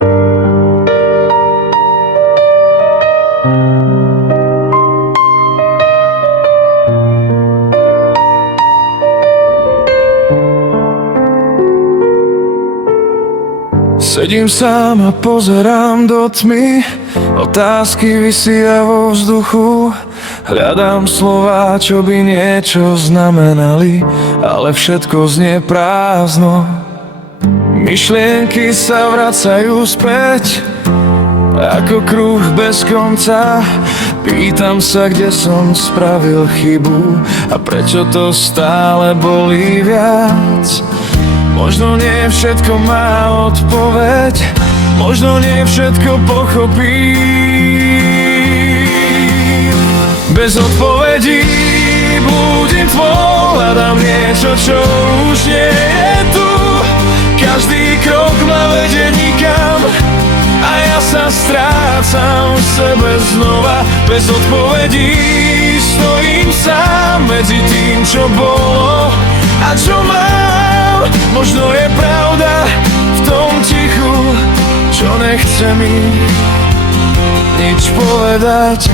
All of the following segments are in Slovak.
Sedím sám a pozerám do tmy, otázky visia vo vzduchu. Hľadám slová, čo by niečo znamenali, ale všetko znie prázdno. Myšlienky sa vracajú späť, ako kruh bez konca. Pýtam sa, kde som spravil chybu a prečo to stále bolí viac. Možno nie všetko má odpoveď, možno nie všetko pochopím. Bez odpovedí blúdim tvoj, hľadám niečo, čo už nie je tu. Každý krok ma vedie nikam a ja sa strácam v sebe znova. Bez odpovedí stojím sám medzi tým, čo bolo a čo mám. Možno je pravda v tom tichu, čo nechce mi nič povedať.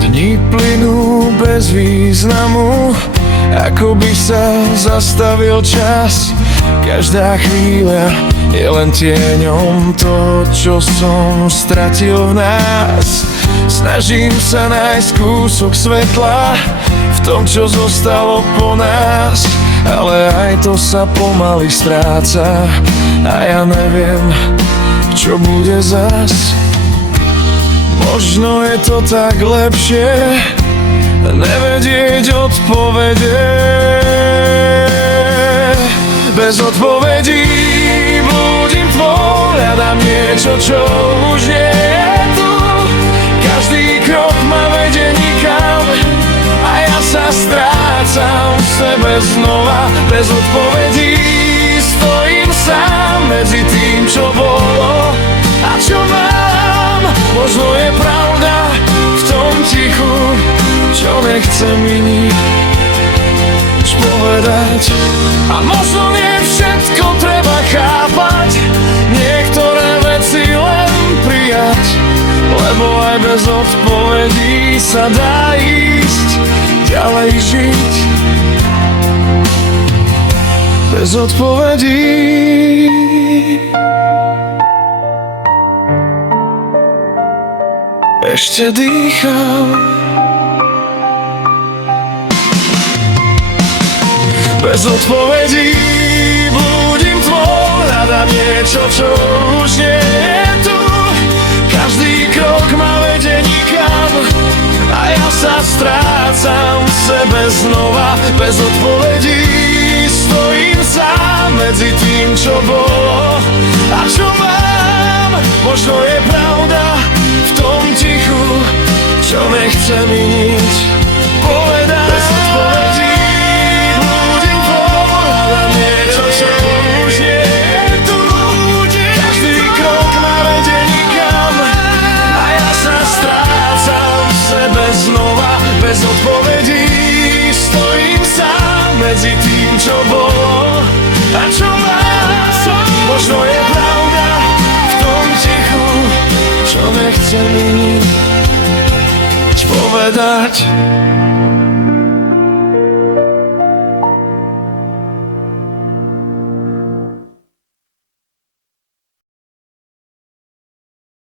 Dni plynú bez významu, ako by sa zastavil čas. Každá chvíľa je len tieňom toho, čo som stratil v nás. Snažím sa nájsť kúsok svetla v tom, čo zostalo po nás, ale aj to sa pomaly stráca a ja neviem, čo bude zas. Možno je to tak lepšie, nevedieť odpovede. Bez odpovedí blúdim tvoj, hľadám niečo, čo už nie je tu. Každý krok ma vedie nikam a ja sa strácam v sebe znova. Bez odpovedí stojím sám medzi tým, čo bolo a čo mám. Možno je pravda v tom tichu, čo nechce mi nič povedať. A možno nie všetko treba chápať, niektoré veci len prijať, lebo aj bez odpovedí sa dá ísť ďalej žiť. Bez odpovedí ešte dýcham. Bez odpovedí blúdim tvoj, hľadám niečo, čo už nie je tu. Každý krok ma vedie nikam a ja sa strácam v sebe znova. Bez odpovedí stojím sám medzi tým, čo bolo a čo mám. Možno je pravda v tom tichu, čo nechce mi nič povedať. Bez odpovedí bez odpovedí stojím sám medzi tým, čo bolo a čo mám. Možno je pravda v tom tichu, čo nechce mi nič povedať.